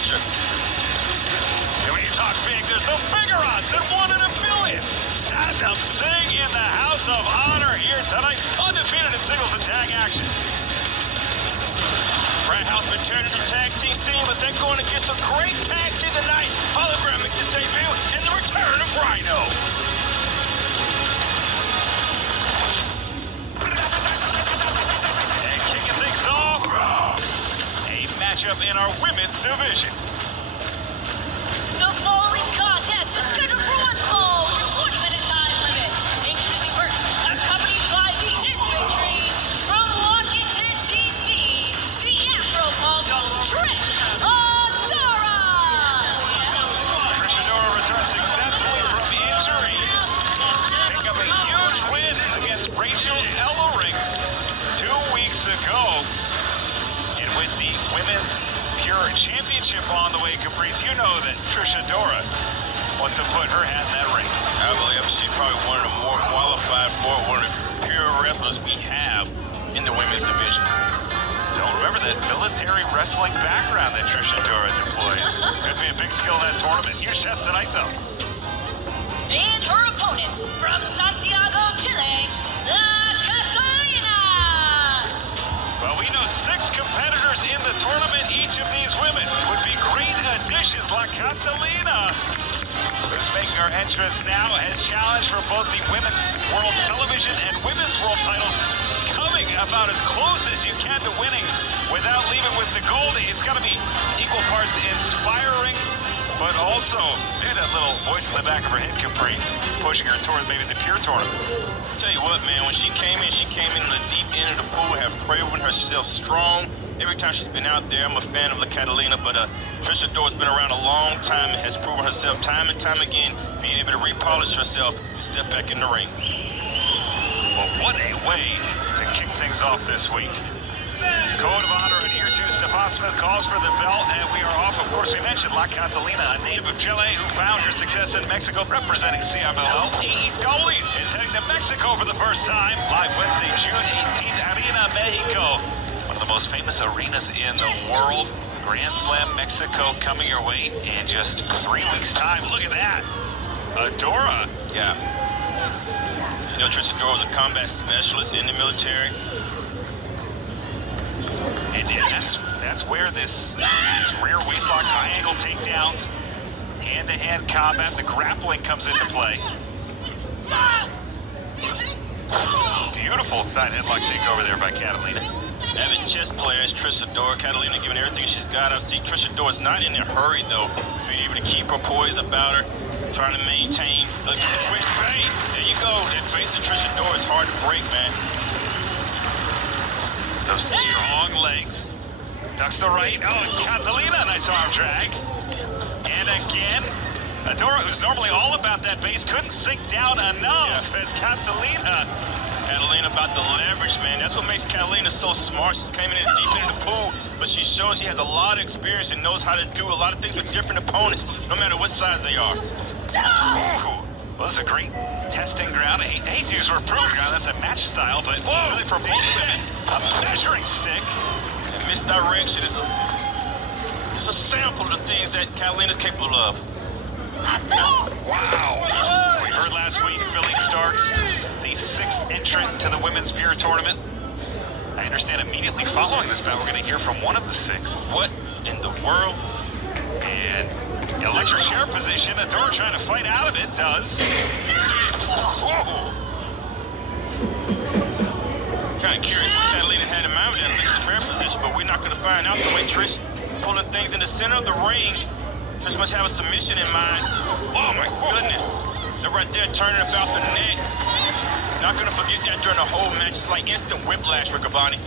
departure. And when you talk big, there's no bigger odds than 1 in a billion. Satnam Singh in the House of Honor here tonight, undefeated in singles and tag action. Frat House returned to the tag team scene, but they're going against a great tag team tonight. Hologram makes his debut, and the return of Rhino. And kicking things off, a matchup in our women's division. The following contest is scheduled for one fall with 20-minute time limit. Introducing first, accompanied by the infantry from Washington, D.C., the Afro-Punk, Trish Adora! Trish Adora returns successfully from injury. Pick up a huge win against Rachel Ellering 2 weeks ago. And with the Women's Pure Championship on the way, Caprice, you know that Trish Adora wants to put her hat in that ring. I believe she's probably one of the more qualified for one of the pure wrestlers we have in the women's division. Don't remember that military wrestling background that Trish Adora deploys. Could be a big skill in that tournament. Huge test tonight, though. And her opponent from Santiago, Chile, La Catalina! Well, we know 6 competitors in the tournament. Each of these women would be great additions. La Catalina, who's making her entrance now, has challenged for both the Women's World Television and Women's World titles, coming about as close as you can to winning without leaving with the gold. It's got to be equal parts inspiring, but also maybe that little voice in the back of her head, Caprice, pushing her toward maybe the Pure tournament. Tell you what, man, when she came in the deep end of the pool, have proven herself strong. Every time she's been out there, I'm a fan of La Catalina, but Trish Adora's been around a long time and has proven herself time and time again, being able to repolish herself and step back in the ring. Well, what a way to kick things off this week. Code of Honor adhered to. Stefan Smith calls for the belt, and we are off. Of course, we mentioned La Catalina, a native of Chile who found her success in Mexico representing CMLL. AEW is heading to Mexico for the first time. Live Wednesday, June 18th, Arena Mexico. One of the most famous arenas in the world. Grand Slam Mexico coming your way in just 3 weeks' time. Look at that. Adora. Yeah. You know, Trish Adora was a combat specialist in the military. And that's where these rear waist locks, high angle takedowns, hand-to-hand combat, the grappling comes into play. Beautiful side headlock takeover there by Catalina. Avid chess player is Trish Adora. Catalina giving everything she's got. I see Trish Adora's not in a hurry, though. Being able to keep her poise about her, trying to maintain a quick base. There you go. That base of Trish Adora is hard to break, man. Those strong legs. Ducks the right. Oh, Catalina, nice arm drag. And again, Adora, who's normally all about that base, couldn't sink down enough as Catalina about the leverage, man. That's what makes Catalina so smart. She's coming in deep into the pool, but she shows she has a lot of experience and knows how to do a lot of things with different opponents, no matter what size they are. Ooh. Well, this is a great testing ground. I hate to use the word proving ground. That's a match style, but really for both women, a measuring stick. And misdirection is just a sample of the things that Catalina's capable of. Wow. We heard last week Billy Starks, the 6th entrant to the Women's Pure Tournament. I understand immediately following this bout, we're going to hear from one of the 6. What in the world? And electric chair position. Adora trying to fight out of it. Does. Whoa. Kind of curious what Catalina had in mind with that electric chair position, but we're not going to find out the way Trish pulling things in the center of the ring. Trish must have a submission in mind. Oh my goodness. That right there turning about the neck. Not going to forget that during the whole match. It's like instant whiplash, Riccaboni.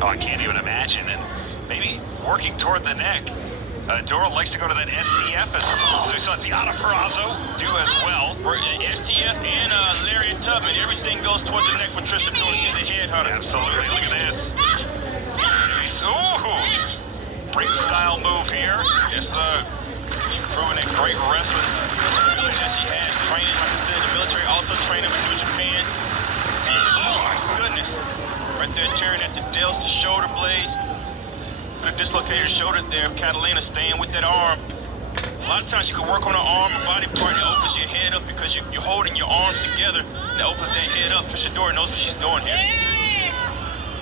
Oh, I can't even imagine. And maybe working toward the neck. Adora likes to go to that STF as we saw Deonna Purrazzo do as well. STF and Lariat Tubman, everything goes towards the neck with Trish Adora. She's a headhunter. Absolutely. Look at this. Nice. Ooh. Ring style move here. Yes, sir. Proving that great wrestling ability that she has. Training, like I said, in the military. Also training with New Japan. Oh, my goodness. Right there tearing at the delts, the shoulder blades. Could have dislocated her shoulder there if Catalina staying with that arm. A lot of times you can work on an arm or body part that opens your head up because you're holding your arms together. That opens that head up. Trisha Dora knows what she's doing here.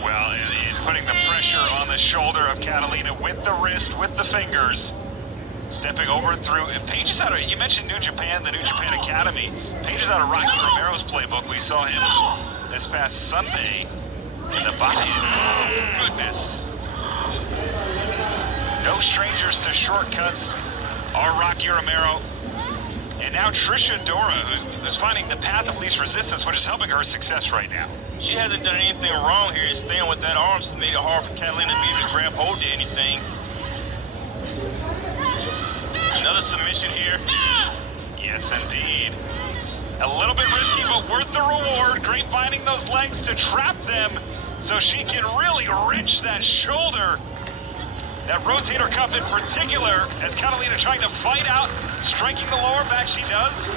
Well, in putting the pressure on the shoulder of Catalina with the wrist, with the fingers. Stepping over and through. Paige is out of, you mentioned New Japan, the New Japan Academy. Paige is out of Rocky Romero's playbook. We saw him this past Sunday in the buy-in. Oh, goodness. No strangers to shortcuts are Rocky Romero. And now Trisha Dora, who's finding the path of least resistance, which is helping her success right now. She hasn't done anything wrong here. Staying with that arm has made it hard for Catalina to be able to grab hold to anything. Another submission here. Yes, indeed. A little bit risky, but worth the reward. Great finding those legs to trap them so she can really wrench that shoulder. That rotator cuff in particular, as Catalina trying to fight out, striking the lower back, she does.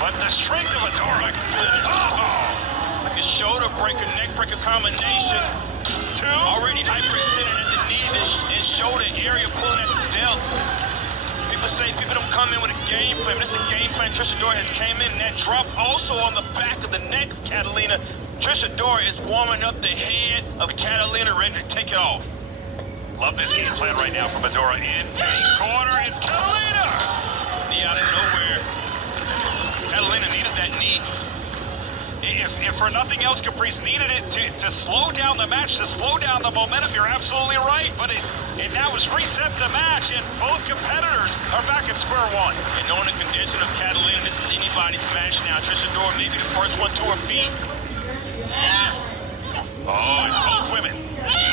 But the strength of Adora, my goodness. Oh! Like a shoulder breaker, neck breaker combination. Two. Already hyperextended at the knees and shoulder area, pulling at the delts. People say people don't come in with a game plan. This is a game plan. Trisha Dora has came in, and that drop also on the back of the neck of Catalina. Trisha Dora is warming up the head of Catalina, ready to take it off. Love this game plan right now from Adora into the corner. It's Catalina! Knee out of nowhere. Catalina needed that knee. If for nothing else, Caprice needed it to slow down the match, to slow down the momentum. You're absolutely right, but it now has reset the match, and both competitors are back at square one. And knowing the condition of Catalina, this is anybody's match now. Trisha Dora may be the first one to her feet. Oh, and both women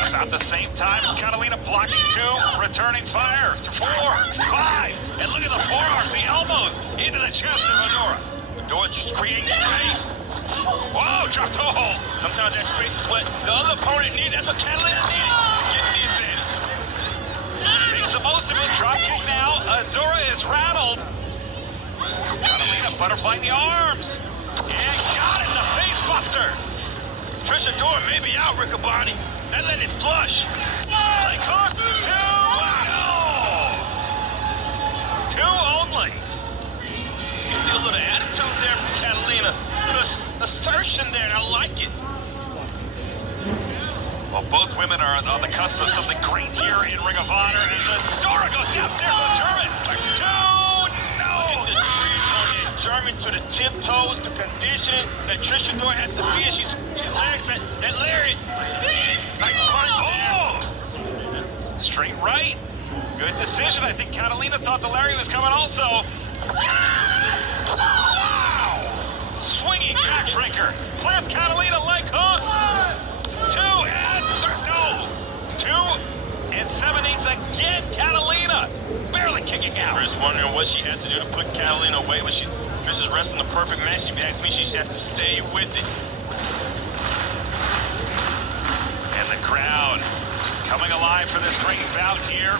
about the same time as Catalina blocking two, returning fire. 4, 5, and look at the forearms, the elbows into the chest of Adora. Adora just creating space. Whoa, drop toe hold. Sometimes that space is what the other opponent needed. That's what Catalina needed. Get the advantage. Makes the most of it. Drop kick now. Adora is rattled. Catalina butterflying the arms. And got it, the face buster. Trisha Dora may be out, Riccaboni. That let it flush. Leg hook. 2. No. 2 only. You see a little attitude there from Catalina. A little assertion there, and I like it. Well, both women are on the cusp of something great here in Ring of Honor as Adora goes downstairs for the German. 2. No. Look at the bridge on that German to the tiptoes, the conditioning that Trisha Dora has to be in. She's lariat fat. That lariat. Nice punch there. Straight right. Good decision. I think Catalina thought the lariat was coming also. Wow! Swinging backbreaker. Plants Catalina leg hook. 2 and 3. No. 2 and 7/8 again. Catalina barely kicking out. Chris wondering what she has to do to put Catalina away, but Trish is wrestling the perfect match. If you ask me, she just has to stay with it. And the crowd coming alive for this great bout here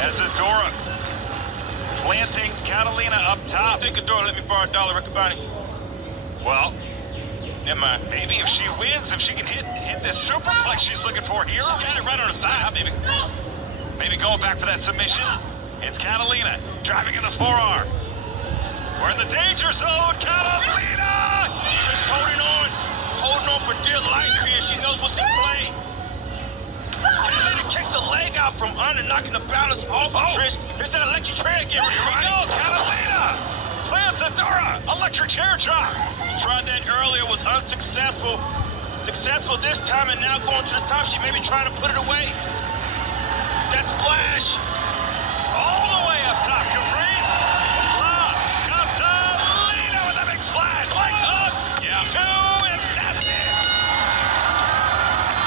as Adora planting Catalina up top. I think Adora let me borrow $1, Riccaboni. Well, never mind. Maybe if she wins, if she can hit this superplex she's looking for here. She's got it right on the thigh, baby. Maybe going back for that submission. It's Catalina driving in the forearm. We're in the danger zone. Catalina! Just holding on for dear life here. She knows what's in play. Catalina kicks the leg out from under, knocking the balance off of Trish. Here's that electric chair again. Here we go, Catalina! Plants Adora, electric chair drop. Tried that earlier, was unsuccessful. Successful this time, and now going to the top. She may be trying to put it away. That splash. All the way up top, Caprice. Flop. Catalina with a big splash. Leg hook. Yeah. 2, and that's it.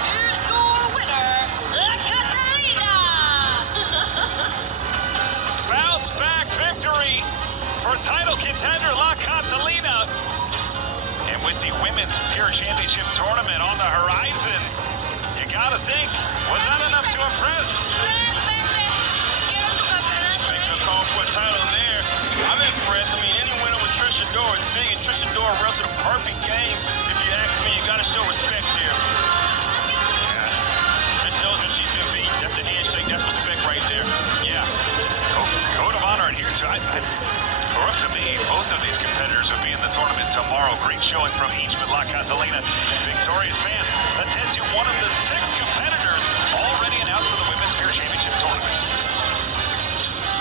Here's your winner, La Catalina. Bounce back victory for title contender La Catalina. And with the Women's Pure Championship Tournament on the horizon, you gotta think, was that enough to impress? Making a call for a title there. I'm impressed. I mean, any winner with Trisha Dora is big, and Trisha Dora wrestled a perfect game. If you ask me, you gotta show respect here. Yeah. Trish knows when she's been beat. That's the hand That's respect right there. Yeah. Code of honor in here, too. Or up to me, both of these competitors will be in the tournament tomorrow. Great showing from each, but La Catalina, victorious fans. Let's head to one of the 6 competitors already announced for the Women's Beer Championship tournament.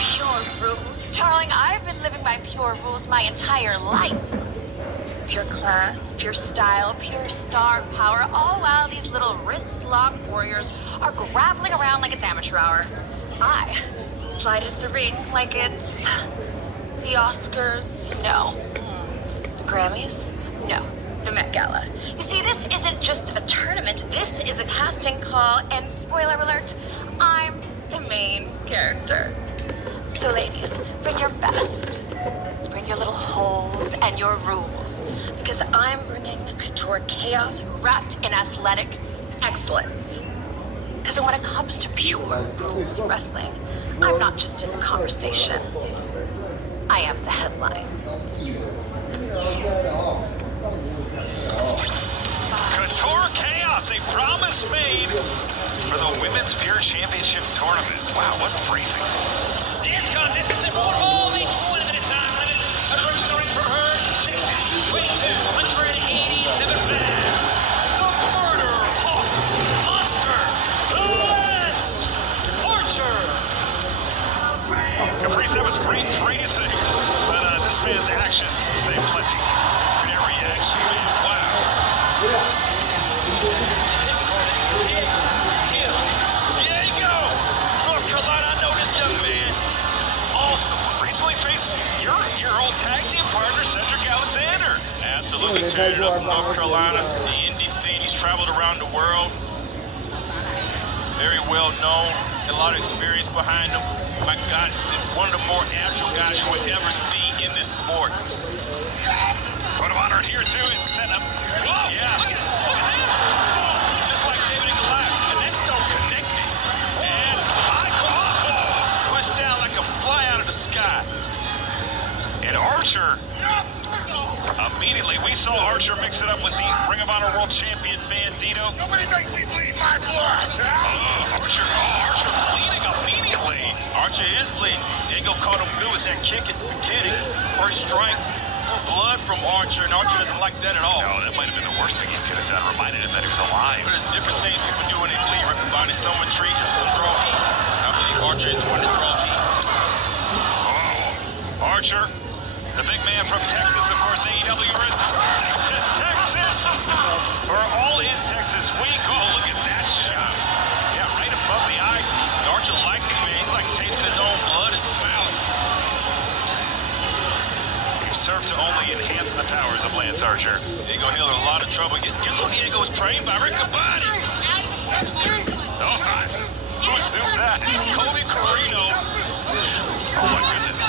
Pure rules. Darling, I've been living by pure rules my entire life. Pure class, pure style, pure star power, all while these little wrist-locked warriors are grappling around like it's amateur hour. I slide into the ring like it's the Oscars. No. The Grammys? No. The Met Gala. You see, this isn't just a tournament. This is a casting call, and spoiler alert, I'm the main character. So ladies, bring your best. Bring your little holds and your rules, because I'm bringing couture chaos wrapped in athletic excellence. Because when it comes to pure rules wrestling, I'm not just in conversation. I am the headline. Couture Chaos, a promise made for the Women's Beer Championship tournament. Wow, what phrasing. This contest is set for only 20-minute time limit. A direction ring from her, Texas, weighing 287 pounds. The Murder Hawk Monster, Lance Archer. Caprice, that was great phrasing, but this man's actions say plenty. Very action, man. Wow. His opponent, Diego! North Carolina, I know this young man. Awesome. Recently faced your old tag team partner, Cedric Alexander. Absolutely tearing it up in North Carolina. The indie scene, he's traveled around the world. Very well known. A lot of experience behind him. My God, he's one of the more agile guys you would ever see in this sport. Code of honor here too, and set up. Whoa! Yeah. Look at this! It's just like David and Goliath, and that's don't connect it. And Pushed down like a fly out of the sky. And Archer, immediately, we saw Archer mix it up with the Ring of Honor World Champion Bandito. Nobody makes me bleed my blood. Archer bleeding immediately. Archer is bleeding. Diego caught him good with that kick at the beginning. First strike, blood from Archer, and Archer doesn't like that at all. No, that might have been the worst thing he could have done. Reminded him that he was alive. But there's different things people do when they bleed. Rip the body, some retreat, some draw heat. I believe Archer is the one that draws heat. Archer, the big man from Texas, of course, AEW returning to Texas for All In Texas week. Oh, look at that shot. Yeah, right above the eye. Archer likes it, man. He's like tasting his own blood and smiling. He served to only enhance the powers of Lance Archer. Diego Hill in a lot of trouble. Guess what Diego was trained by? Rick Abadi. Oh, who's that? Kobe Carino. Oh, my goodness.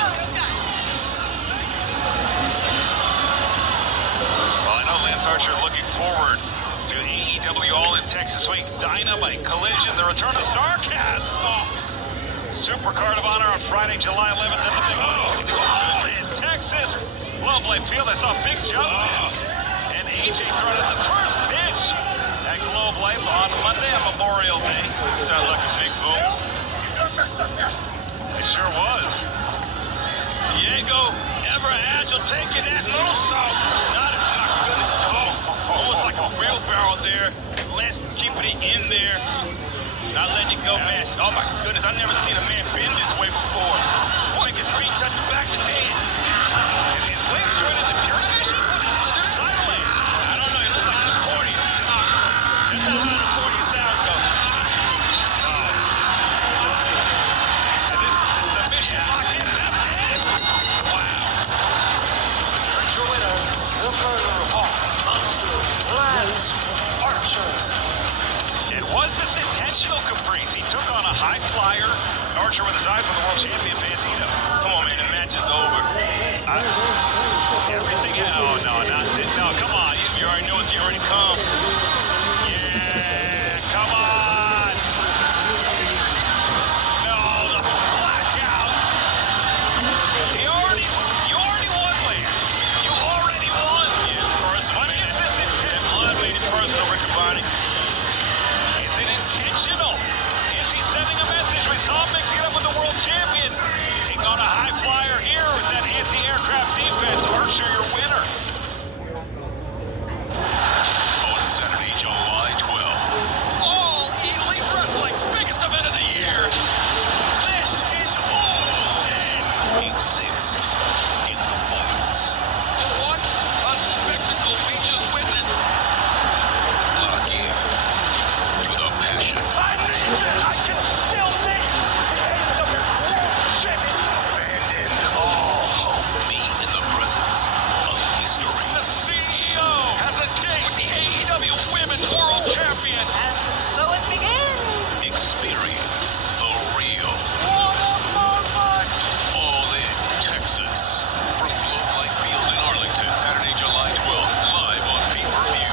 Well, I know Lance Archer looking forward to AEW All In Texas Week, Dynamite, Collision, the return of StarCast. Super Card of Honor on Friday, July 11th, and the big All In Texas. Globe Life Field, I saw Big Justice. And AJ throwing at the first pitch at Globe Life on Monday on Memorial Day. Sounds like a big boom. It sure was. Diego, ever agile, taking that little salt. Not, my goodness, almost like a wheelbarrow there. Lance keeping it in there. Not letting it go, man. Oh my goodness, I've never seen a man bend this way before. Let's make his feet touch the back of his head. And is Lance joining the Pure Division? What is the new side of Lance? I don't know, it looks like an accordion. That's not how an accordion sounds, though. And this submission locked in, and that's it. Wow. here's your winner, the Murder Hawk Monster, Lance Archer. And was this intentional, Caprice? He took on a high flyer, Archer with his eyes on the world champion, Bandito. Come on, man, the match is over. Everything, no, come on. You already know it's getting ready to come. Yeah, come on. No, the blackout. You already won, Lance. You already won. Yeah, it's personal, But man. is this That blood made it personal, Rick Abadi. Is it intentional? Is he sending a message? We Texas. From Globe Life Field in Arlington, Saturday, July 12th, live on pay-per-view.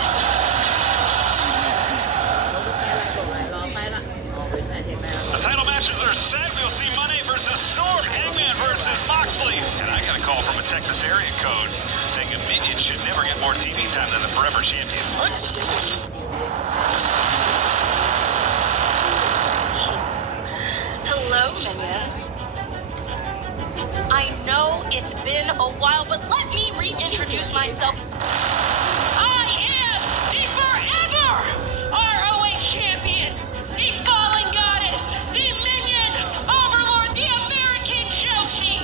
The title matches are set. We'll see Monday versus Storm, Hangman versus Moxley. And I got a call from a Texas area code saying a minion should never get more TV time than the Forever Champion. What? Hello, minions. I know it's been a while, but let me reintroduce myself. I am the Forever ROH Champion, the Fallen Goddess, the Minion Overlord, the American Joshi.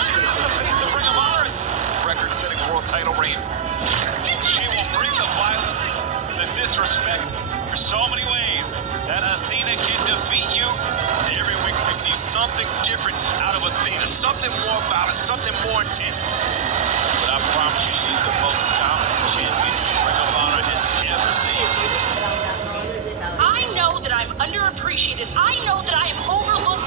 She is the face of Ring of Honor. Record-setting world title reign. She will bring the violence, the disrespect. There's so many ways that Athena can defeat you. Every week we see something different out of Athena, something more violent, something more intense. But I promise you, she's the most dominant champion Ring of Honor has ever seen. I know that I'm underappreciated. I know that I am overlooked.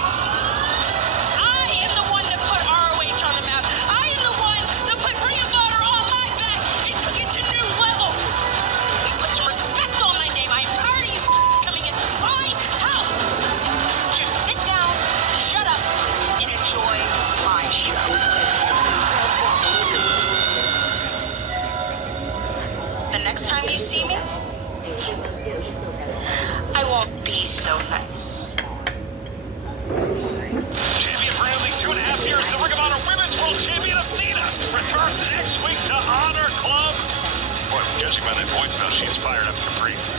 I am the one that put ROH on the map. I am the one that put Ring of Honor on my back and took it to new levels. We put some respect on my name. I am tired of you coming into my house. Just sit down, shut up, and enjoy my show. The next time you see me, I won't be so nice. Champion for nearly 2.5 years, the Ring of Honor Women's World Champion Athena returns next week to Honor Club. Boy, judging by that voicemail, she's fired up Caprice.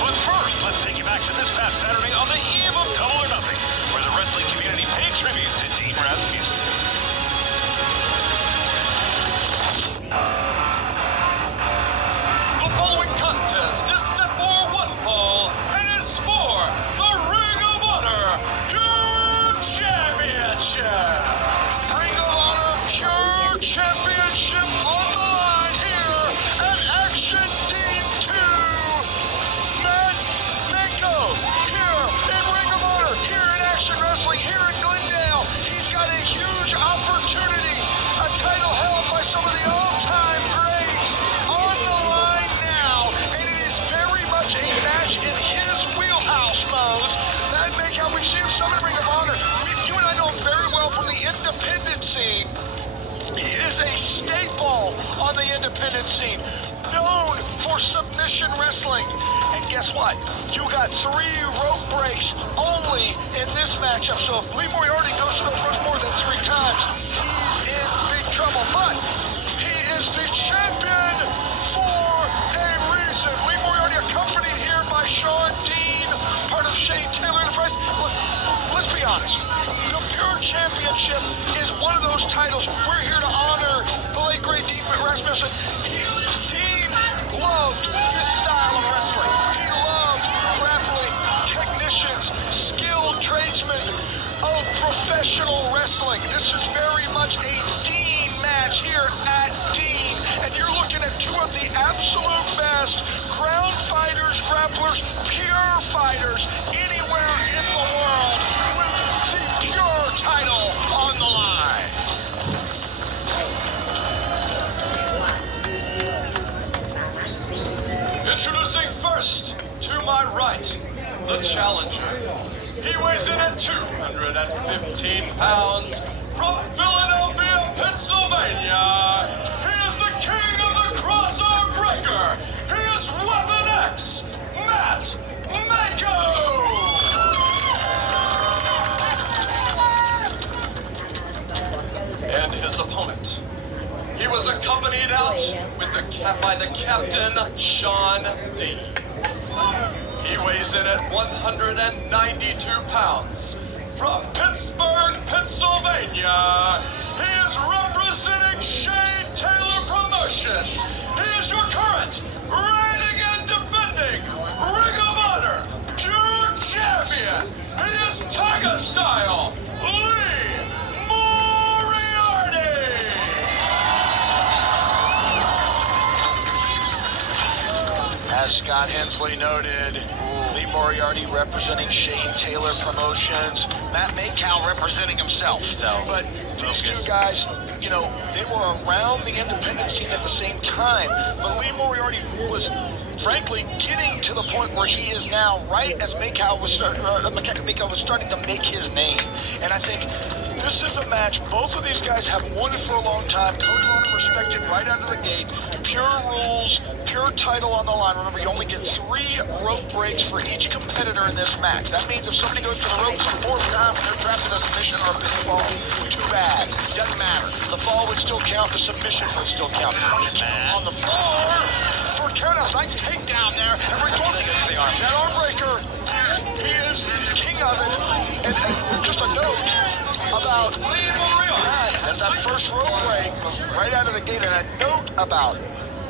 But first, let's take you back to this past Saturday on the eve of Double or Nothing, where the wrestling community paid tribute to Dean Rasmussen. The following contest is set for one fall and is for the Ring of Honor Pure Championship. Ring of Honor Pure Championship on the line here at Action Team 2. Matt Mako here in Ring of Honor, here in Action Wrestling, here in Glendale. He's got a huge opportunity, a title held by some of the all-time greats on the line now, and it is very much a match in his wheelhouse, Mose. That Mako, we've seen him summon Ring of Honor. You and I know him very well from the independent scene. He is a staple on the independent scene, known for submission wrestling. And guess what? You got 3 rope breaks only in this matchup. So if Lee Moriarty goes to those ropes more than 3 times, he's in big trouble. But he is the champion for a reason. Lee Moriarty accompanied here by Sean Dean, part of Shane Taylor Enterprise. Look, let's be honest. The Pure Championship is one of those titles. We're here to honor the late great Dean Rasmussen. Dean loved this style of wrestling. He loved grappling, technicians, skilled tradesmen of professional wrestling. This is very much a Dean match here at Dean. And you're looking at 2 of the absolute best ground fighters, grapplers, pure fighters anywhere in the world with the Pure title on the line. Introducing first, to my right, the challenger. He weighs in at 215 pounds from Philadelphia, Pennsylvania. He is the king of the crossarm breaker. He is Weapon X, Matt Mako. And his opponent. He was accompanied out with by the captain, Sean Dean. He weighs in at 192 pounds. From Pittsburgh, Pennsylvania, he is representing Shane Taylor Promotions. He is your current, reigning and defending Ring of Honor Pure Champion. He is Tiger Style, Lee Moriarty. As Scott Hensley noted, Lee Moriarty representing Shane Taylor Promotions. Matt Maycow representing himself. But these two guys, you know, they were around the independent scene at the same time. But Lee Moriarty was, frankly, getting to the point where he is now, right as Maycow was starting to make his name. And I think this is a match both of these guys have wanted for a long time. Code of Honor respected right out of the gate. Pure rules, pure title on the line. Remember, you only get 3 rope breaks for each competitor in this match. That means if somebody goes to the ropes a 4th time and they're trapped in a submission or a pinfall, too bad. Doesn't matter. The fall would still count. The submission would still count. 20 count on the floor for a counthouse. Nice takedown there. And we're going to get that arm breaker. He is the king of it. And just a note about that first rope break right out of the gate, and a note about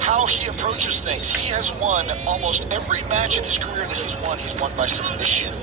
how he approaches things. He has won almost every match in his career that he's won by submission.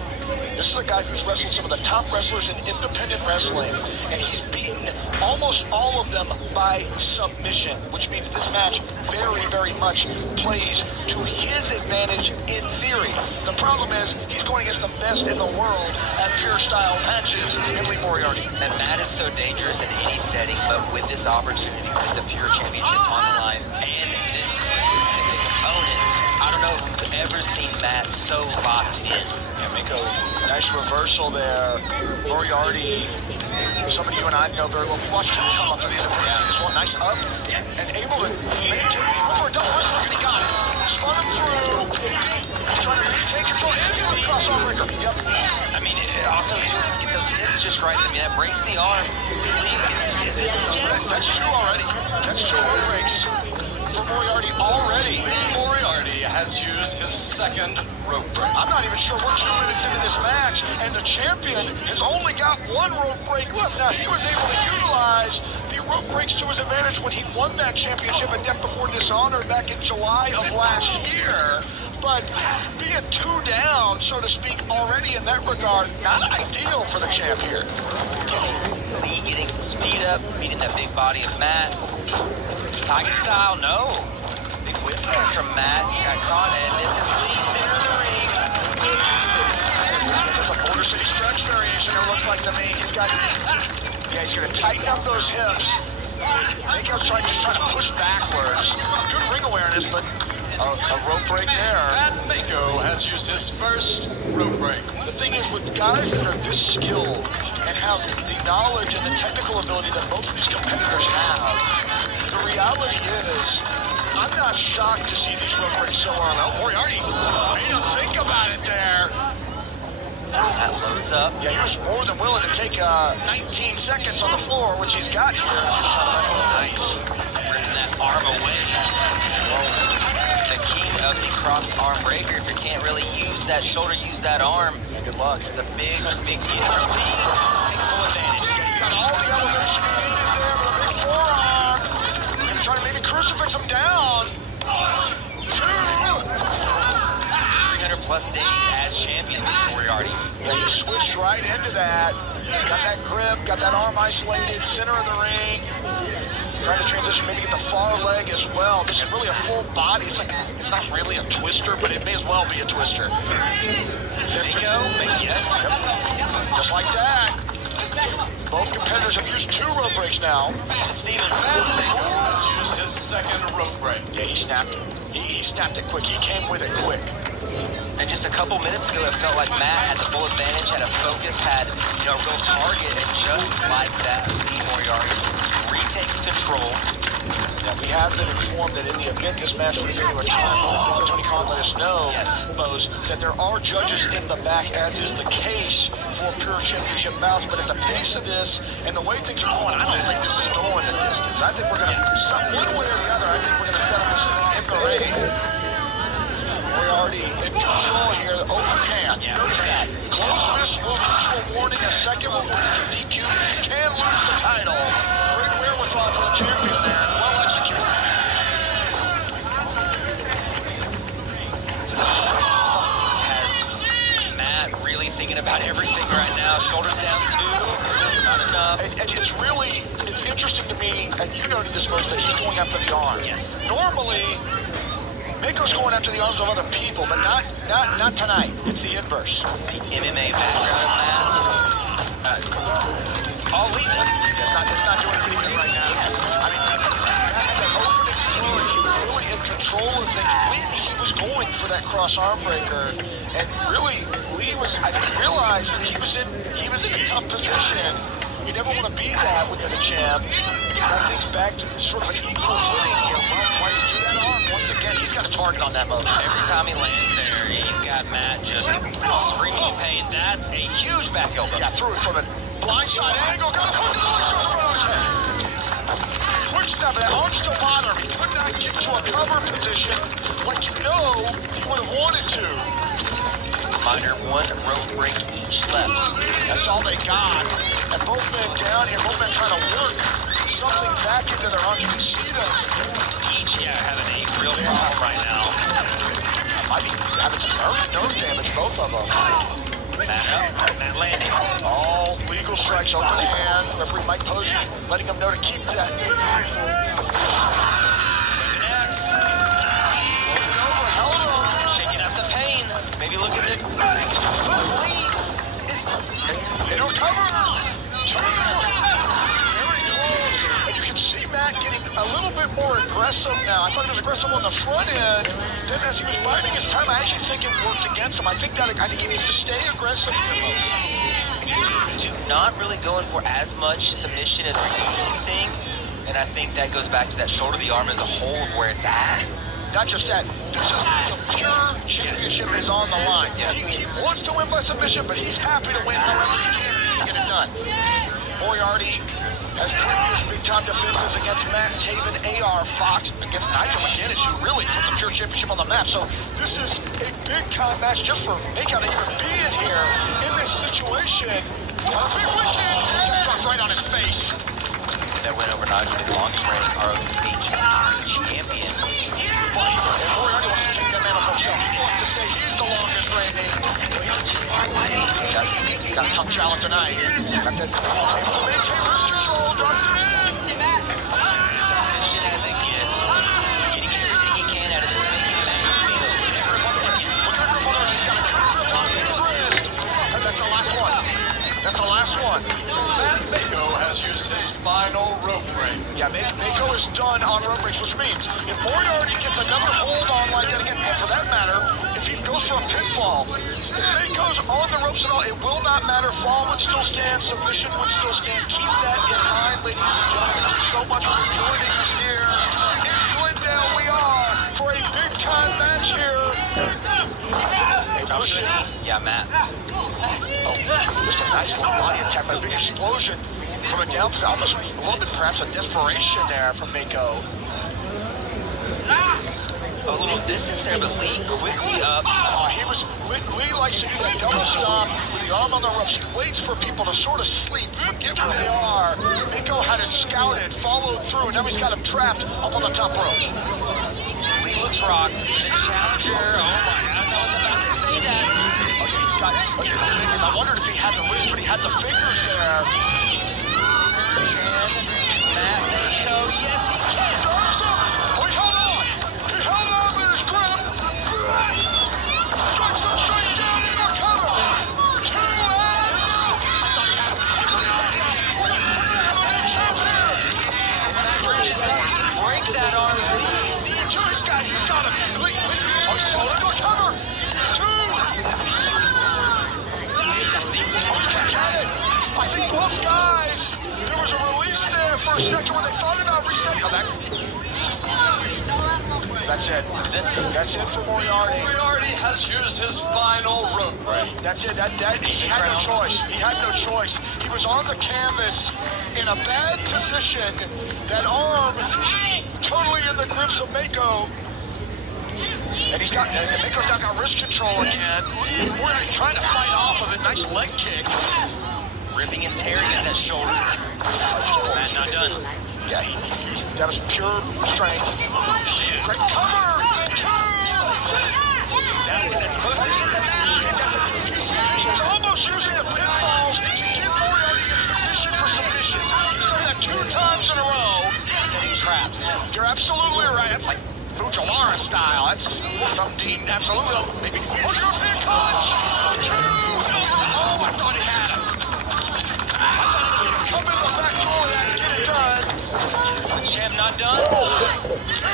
This is a guy who's wrestled some of the top wrestlers in independent wrestling, and he's beaten almost all of them by submission, which means this match very, very much plays to his advantage in theory. The problem is he's going against the best in the world at pure style matches in Lee Moriarty. And Matt is so dangerous in any setting, but with this opportunity, with the Pure Championship on the line, and this specific opponent, I don't know who's ever seen Matt so locked in. Yeah, Miko, nice reversal there. Moriarty, somebody you and I know very well. We watched him come up to the independent scene. This one, nice up, and able to maintain. He went for a double wrist look, and he got it. Spun him through. He's trying to maintain control. And give him a cross arm breaker. Yep. I mean, it also, to get those hips just right, I mean, that breaks the arm. See, Lee, is this a chance? That's 2 already. That's 2 rope breaks for Moriarty already. Moriarty has used his 2nd rope break. I'm not even sure we're 2 minutes into this match, and the champion has only got 1 rope break left. Now, he was able to utilize the rope breaks to his advantage when he won that championship at Death Before Dishonor back in July of last year. But being 2 down, so to speak, already in that regard, not ideal for the champ here. Lee getting some speed up, beating that big body of Matt. Tiger style, no. Big whiff there from Matt. Got caught in. This is Lee, center of the ring. It's a Border City stretch variation, it looks like to me. He's got, he's going to tighten up those hips. I think I was just trying to push backwards. Good ring awareness, but a rope break there. Matt Mako has used his 1st rope break. The thing is, with guys that are this skilled and have the knowledge and the technical ability that both of these competitors have, the reality is, I'm not shocked to see these rope breaks so early. Oh, Moriarty made him think about it there. That loads up. Yeah, he was more than willing to take 19 seconds on the floor, which he's got here. Nice. Bringing that arm away. The king of the cross arm breaker. If you can't really use that shoulder, use that arm. Yeah, good luck. It's a big gift from Lee. Takes full advantage. Got all the elevation he needed there with a big forearm. And trying to maybe crucifix him down. 2. 300 plus days as champion, Lee Moriarty. Yeah, he switched right into that. Got that grip, got that arm isolated, center of the ring. Trying to transition, maybe get the far leg as well. This is really a full body. It's not really a twister, but it may as well be a twister. There you go. Yes. Yep. Just like that. Both competitors have used 2 rope breaks now. Steven. Matt Mako has used his 2nd rope break. Yeah, he snapped it. He snapped it quick. He came with it quick. And just a couple minutes ago, it felt like Matt had the full advantage, had a focus, had a real target, and just like that, Lee Moriarty retakes control. Yeah, we have been informed that in the event this match would go to a time, Tony Khan let us know, Bose, that there are judges in the back, as is the case for Pure Championship bouts. But at the pace of this and the way things are going, I don't think this is going the distance. I think we're going to, one way or the other, I think we're going to settle this thing in the ring. We're already in control here. Open hand. Notice that. Close fist will issue a warning. A second will warn you DQ. You can lose the title. Great wherewithal for the champion there. Well executed. Has Matt really thinking about everything right now? Shoulders down too. Not enough. And it's interesting to me, and you noted this most, that he's going after the arm. Yes. Normally, Mako's going after the arms of other people, but not tonight. It's the inverse. The MMA background of that. I'll leave it. It's not doing anything right now. Yes. I mean, that opening through, he was really in control of things when he was going for that cross arm breaker. And really, Lee was, I think, realized he was in a tough position. You never want to be that when you're the champ. Got things back to sort of an equal footing here. Well, twice to that arm. Once again, he's got a target on that motion. Every time he lands there, he's got Matt just screaming in pain. That's a huge back elbow. Yeah, threw it from a blindside angle. Got a hook to the leg, throws it right on his head. Quick snap, that arm still bothering him. He could not get to a cover position like he would have wanted to. Reminder, one rope break each left. That's all they got. And both men down here, both men trying to work something back into their arms. You can see them. Each, having a real problem right now. Might be having some nerve damage, both of them. Matt up, Matt landing. All legal strikes, open hand. Referee Mike Posey letting them know to keep that. Next. Floating over, held on. Shaking up the pain. Maybe look at it. Good lead. It'll cover. Very close. And you can see Matt getting a little bit more aggressive now. I thought he was aggressive on the front end. Then as he was biding his time, I actually think it worked against him. I think he needs to stay aggressive here, And you see, not really going for as much submission as we're usually seeing. And I think that goes back to that shoulder of the arm as a whole of where it's at. Not just that, this is the pure championship is on the line. Yes. He wants to win by submission, but he's happy to win however he can to get it done. Moriarty has previous big-time defenses against Matt Taven, AR Fox, against Nigel McGinnis, who really put the pure championship on the map. So this is a big-time match just for Mako to even be in here in this situation. On a big weekend, that drops right on his face. That win over Nigel, the longest reigning ROH champion. And Moriarty wants to take that mantle for himself. He wants to say he's the longest reigning. He's got a tough challenge tonight. Got that able to maintain wrist control, drops it in. As efficient as it gets, getting everything he can out of this, making Matt feel every second. Look at the grip on us. He's got a good grip on his wrist. And that's the last one. That's the last one. Matt Mako has used his final rope break. Yeah, Mako is done on rope breaks, which means if Moriarty gets another hold on like that again, or for that matter, if he goes for a pinfall, if Mako's on the ropes at all, it will not matter. Fall would still stand, submission would still stand. Keep that in mind, ladies and gentlemen. Thank you so much for joining us here in Glendale. We are for a big-time match here. Yeah, Matt. Just a nice little body attack, but a big explosion from a down position. Almost a little bit perhaps a desperation there from Mako. A little distance there, but Lee quickly up. Lee likes to do that double stop with the arm on the ropes. He waits for people to sort of sleep, forget where they are. Mako had it scouted, followed through, and now he's got him trapped up on the top rope. Lee looks rocked. The challenger, oh my gosh, I was about to say that. Okay, he's got the fingers. I wondered if he had the wrist, but he had the fingers there. Can Matt Mako? Yes, he can. Drops him. Oh, he held on. He held on with his grip. Strikes him straight down in the cover. 2 hands. I thought he had him. Champ here. If Matt reaches up, he can break that arm. Lee, see it? He's got him. Lee. Oh, he's going to cover. 2. Oh, he's back at it. I think both guys, there was a release there for a second when they thought about resetting. Oh, that's it. That's it for Moriarty. Moriarty has used his final rope break. That's it. He had no choice. He had no choice. He was on the canvas in a bad position. That arm totally in the grips of Mako. And Mako's now got wrist control again. Moriarty trying to fight off of it. Nice leg kick. Ripping and tearing at that shoulder. Matt not done. Yeah, that was pure strength. Great cover. 2. That was as close as it gets to Matt. He's almost using the pinfalls to get Moriarty in position for submissions. He's done that 2 times in a row. Setting traps. You're absolutely right. That's like food Fujiwara style. That's something Dean absolutely. Maybe. Oh, European clutch. 2. Oh, I thought he had him. I thought he was going to come in the back door with that and get it done. Champ not done? 2.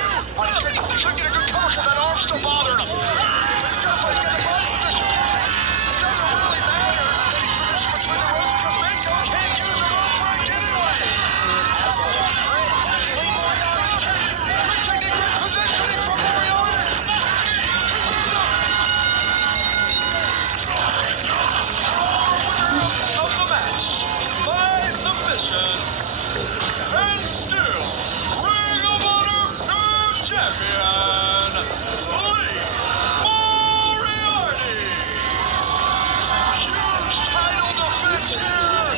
He couldn't get a good cover because that arm's still bothering him. He's got to fight. He's got the body position. It doesn't really matter that he's positioned between the ropes because Manko can't use a rope break anyway. Absolute grit. Lee Moriarty, great technique, great positioning from Moriarty. Of the match by submission, and still Ring of Honor champion, Lee Moriarty. Huge title defense here.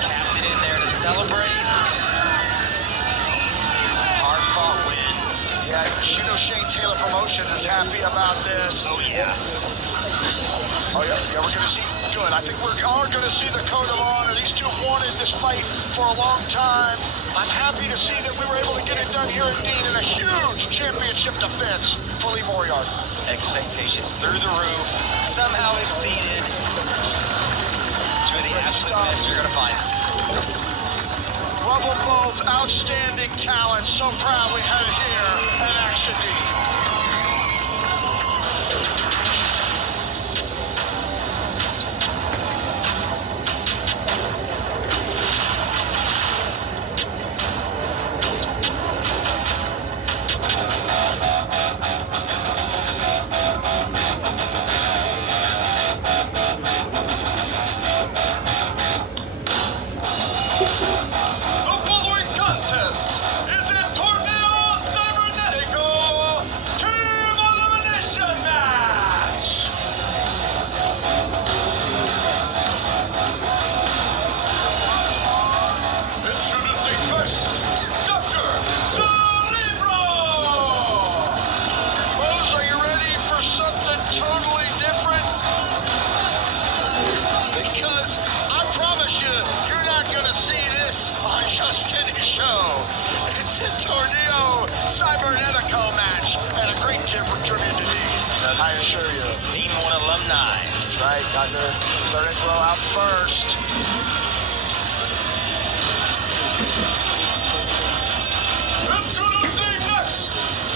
Capped it in there to celebrate. Hard fought win. Yeah, you know Shane Taylor Promotions is happy about this. Oh, yeah. Oh, yeah, we're going to see. Good. I think we are going to see the Code of Honor. These two wanted this fight for a long time. I'm happy to see that we were able to get it done here at Dean in a huge championship defense for Lee Moriarty. Expectations through the roof, somehow exceeded. Two of the absolute best you're going to find. Level of outstanding talent. So proud we had it here at Action Dean. The following contest is a Torneo Cybernetico Team Elimination Match. Introducing first, Dr. Cerebro. Rose, are you ready for something totally different? Because I promise you, you're not going to see this on just any show. It's a Torneo Cybernetico match and a great tribute to Dean. I assure you. Dean 1 alumni. That's right, Dr. Cerebro out first. Introducing next,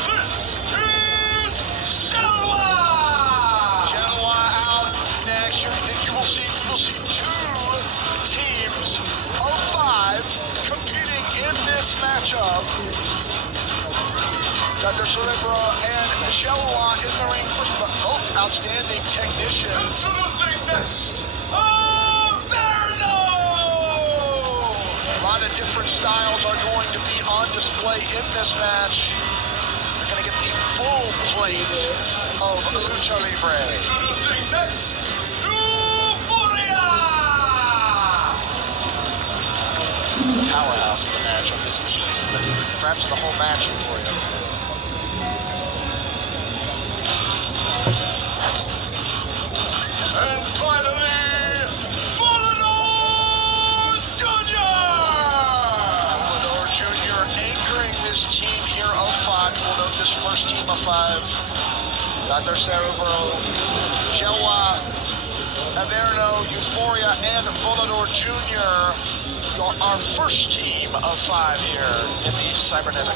this is Shelwa. Genoa out next. You will see two teams of 5 competing in this matchup. Dr. Cerebro and Genoa in the ring first, but both outstanding technicians. Introducing next, Averno. A lot of different styles are going to be on display in this match. You're going to get the full plate of Lucha Libre. Introducing next, Euphoria. The powerhouse of the match of this team, but perhaps of the whole match for you. And finally, Volador Jr. Volador Jr. anchoring this team here of 5. We'll note this first team of 5. Dr. Cerebro, Genoa, Averno, Euphoria, and Volador Jr. Our first team of 5 here in the Cybernetic